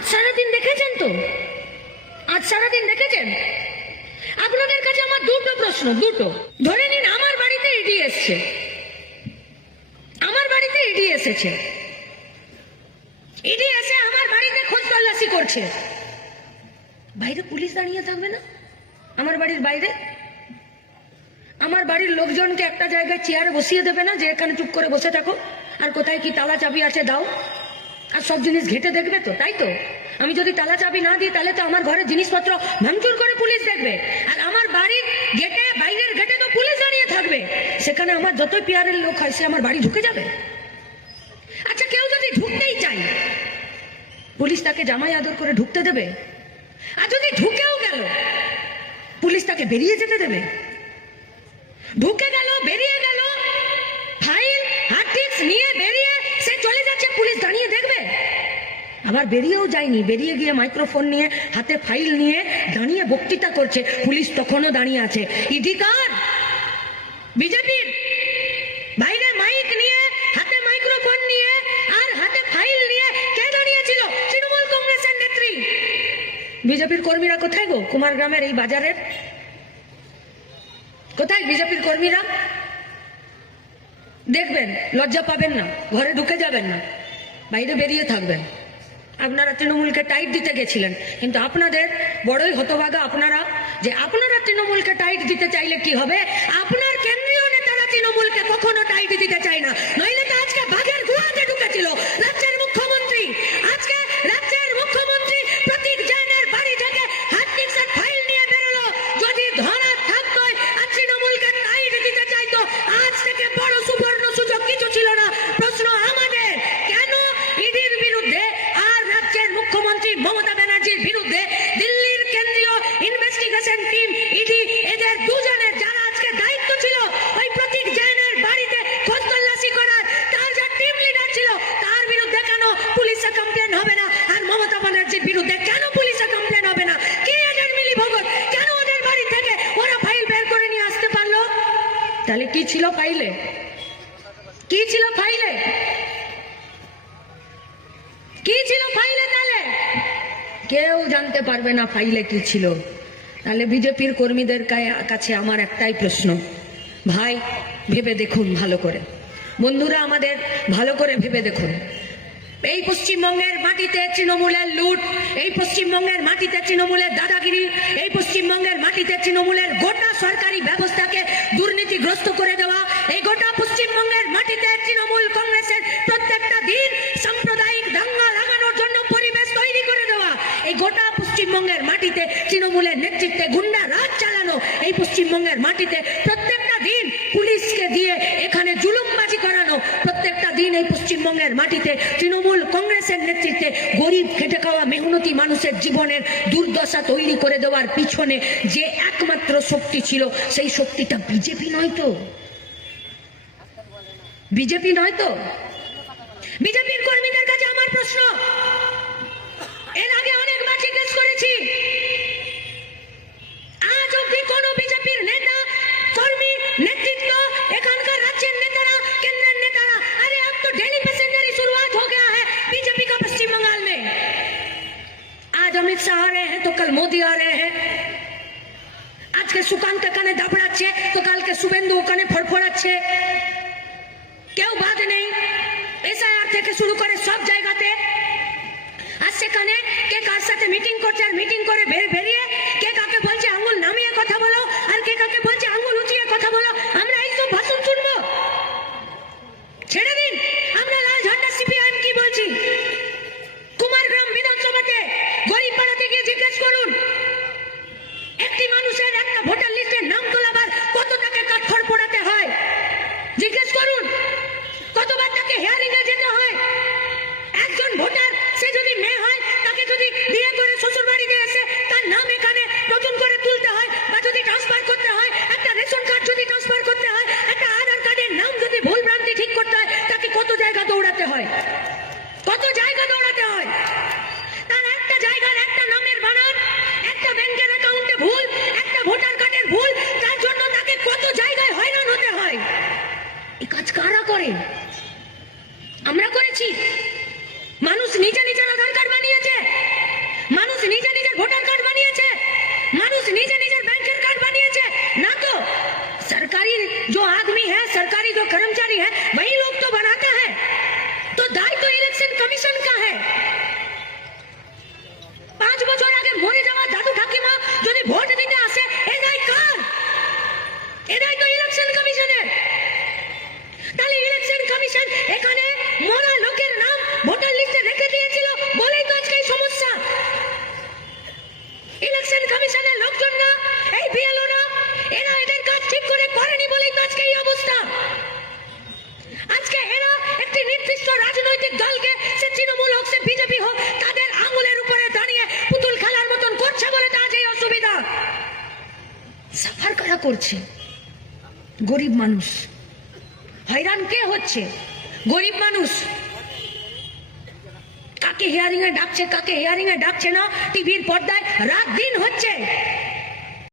আজ সারাদিন দেখেছেন তো? আজ সারাদিন দেখেছেন? আপনাদের কাছে আমার দুটো প্রশ্ন, দুটো। ধরে নিন আমার বাড়িতে ইডি এসছে, আমার বাড়িতে ইডি এসেছে, ইডি এসে আমার বাড়িতে খোঁজ তল্লাশি করছে। বাইরে পুলিশ দাঁড়িয়ে থাকবে না? আমার বাড়ির বাইরে আমার বাড়ির লোকজনকে একটা জায়গায় চেয়ারে বসিয়ে দেবে না যে এখানে চুপ করে বসে থাকো, আর কোথায় কি তালা চাবি আছে দাও, আর সব জিনিস ঘেটে দেখবে তো, তাই তো? আমি যদি তালা চাবি না দিই তাহলে তো আমার ঘরের জিনিসপত্র ভাঙচুর করে পুলিশ দেখবে, আর আমার বাড়ির গেটে, বাইরের গেটে তো পুলিশ দাঁড়িয়ে থাকবে। সেখানে আমার যতই পিয়ারের লোক হয় সে আমার বাড়ি ঢুকে যাবে। আচ্ছা, কেউ যদি ঢুকতেই চায়, পুলিশ তাকে জামাই আদর করে ঢুকতে দেবে? আর যদি ঢুকেও গেল, পুলিশ তাকে বেরিয়ে যেতে দেবে? ঢুকে গেল, বেরিয়ে গেল, ফাইল হার্ড ডিস্ক নিয়ে বেরিয়ে সে চলে যাচ্ছে, পুলিশ দাঁড়িয়ে দেখবে? আবার বেরিয়েও যায়নি, বেরিয়ে গিয়ে মাইক্রোফোন নিয়ে হাতে ফাইল নিয়ে দাঁড়িয়ে বক্তৃতা করছে, পুলিশ তখনও দাঁড়িয়ে আছে। ইডি কার? বিজেপির। বাইরে মাইক নিয়ে, হাতে মাইক্রোফোন নিয়ে আর হাতে ফাইল নিয়ে কে দাঁড়িয়েছিল? তৃণমূল কংগ্রেসের নেত্রী। বিজেপির কর্মীরা কোথায় গো? কুমারগ্রামের এই বাজারের কোথায় বিজেপির কর্মীরা? দেখবেন, লজ্জা পাবেন না, ঘরে ঢুকে যাবেন না, বাইরে বেরিয়ে থাকবেন। আপনারা তৃণমূলকে টাইট দিতে গেছিলেন, কিন্তু আপনাদের বড়ই হতভাগা আপনারা, যে আপনারা তৃণমূলকে টাইট দিতে চাইলে কি হবে? আপনার কেন্দ্রীয় নেতারা তৃণমূলকে কখনো টাইট দিতে চায় না, নইলে তো আজকে বাঘের গুহাতে ঢুকেছিল রাজ্যের মুখ্যমন্ত্রী। আজকে রাজ্যের মুখ্যমন্ত্রী প্রতীক জৈনের বাড়ি থেকে হার্ড ডিস্কের ফাইল নিয়ে বেরোলো। যদি ধরা থাকতো আর তৃণমূলকে টাইট দিতে চাইতো, আজ থেকে বড় সুবর্ণ সুযোগ কিছু ছিল না। প্রশ্ন আমাদের, কেন ইডির বিরুদ্ধে আর রাজ্যের মুখ্যমন্ত্রী মমতা ব্যানার্জির বিরুদ্ধে দিল্লির কেন্দ্রীয় ইনভেস্টিগেশন টিম ইডি, এদের দুজনের যারা আজকে দায়িত্ব ছিল ওই প্রতীক জৈনের বাড়িতে খোঁজ তল্লাশি করার, তার যা টিম লিডার ছিল, তার বিরুদ্ধে কেন পুলিশে কমপ্লেন হবে না? আর মমতা ব্যানার্জির বিরুদ্ধে কেন পুলিশে কমপ্লেন হবে না? কি এদের মিলিভগত? কেন ওদের বাড়ি থেকে ওরা ফাইল বের করে নিয়ে আসতে পারলো? তাহলে কি ছিল ফাইলে? কি ছিল ফাইলে? কি ছিল ফাইলে? তাহলে কেউ জানতে পারবে না ফাইলে কি ছিল। তাহলে বিজেপির কর্মীদের কাছে আমার একটাই প্রশ্ন, ভাই ভেবে দেখুন ভালো করে, বন্ধুরা আমাদের ভালো করে ভেবে দেখুন। এই পশ্চিমবঙ্গের মাটিতে তৃণমূলের লুট, এই পশ্চিমবঙ্গের মাটিতে তৃণমূলের দাদাগিরি, এই পশ্চিমবঙ্গের মাটিতে তৃণমূলের গোটা সরকারি ব্যবস্থাকে দুর্নীতিগ্রস্ত করে দেওয়া, এই গোটা পশ্চিমবঙ্গের মাটিতে তৃণমূল কংগ্রেসের প্রত্যেকটা দিন সাম্প্রদায়িক দাঙ্গা লাগানোর জন্য পরিবেশ তৈরি করে দেওয়া, এই গোটা পশ্চিমবঙ্গের মাটিতে তৃণমূলের নেতৃত্বে গুন্ডা রাজ চালানো, এই পশ্চিমবঙ্গের মাটিতে প্রত্যেকটা দিন পুলিশকে দিয়ে এখানে জুলুমবাজি করানো, প্রত্যেকটা দিন এই পশ্চিমবঙ্গের মাটিতে তৃণমূল কংগ্রেসের নেতৃত্বে গরিব খেটে খাওয়া মেহনতি মানুষের জীবনের দুর্দশা তৈরি করে দেওয়ার পিছনে যে একমাত্র শক্তি ছিল, সেই শক্তিটা বিজেপি নয় তো? বিজেপি নয় তো? বিজেপির কর্মীদের কাছে আমার প্রশ্ন, এর আগে অনেকবার জিজ্ঞেস করেছি, আজ অব্দি কোন বিজেপির নেতা, কর্মী, নেতৃত্ব, এখানকার রাজ্যের নেতারা, केंद्र नेतारा, अरे अब तो डेली पैसेंजर की शुरुआत हो गया है बीजेपी का पश्चिम बंगाल में। आज अमित शाह आ रहे हैं तो कल मोदी आ रहे हैं। आज के सुकांत काने दाबड़ाচ্ছে तो কাল के শুভেন্দু ওখানে ফড়ফড়াচ্ছে। কেউ বাদ নেই, এসআইআর থেকে শুরু করে সব জায়গাতে। আর সেখানে কে কার সাথে মিটিং করছে, আর মিটিং করে বেরিয়ে কে কাকে বলছে আঙ্গুল নামিয়ে কথা বলো, আর কে কাকে বলছে আঙ্গুল উঁচিয়ে কথা বলো। আমরা এইসব ভাষণ শুনবো? ছেড়ে দিন। আমরা লাল ঝান্ডা সিপিআইএম কি বলছি, কুমারগ্রাম বিধানসভাতে গরিবপাড়াতে গিয়ে জিজ্ঞেস করুন, একটি মানুষের একটা ভোটার লিস্টের নাম তোলাবার কত টাকা কাঠখড় পোড়াতে হয়? জিজ্ঞেস করুন কতবার তাকে হিয়ারিং এ যেতে হয়। একজন ভোটার, সে যদি মেয়ে হয়, তাকে যদি বিয়ে করে শ্বশুর বাড়িতে এসে তার নাম এখানে করছে? গরিব মানুষ। হয়রান কে হচ্ছে? গরিব মানুষ। কাকে হিয়ারিং এ ডাকছে, কাকে হিয়ারিং এ ডাকছে না টিভির পর্দায় রাত দিন হচ্ছে।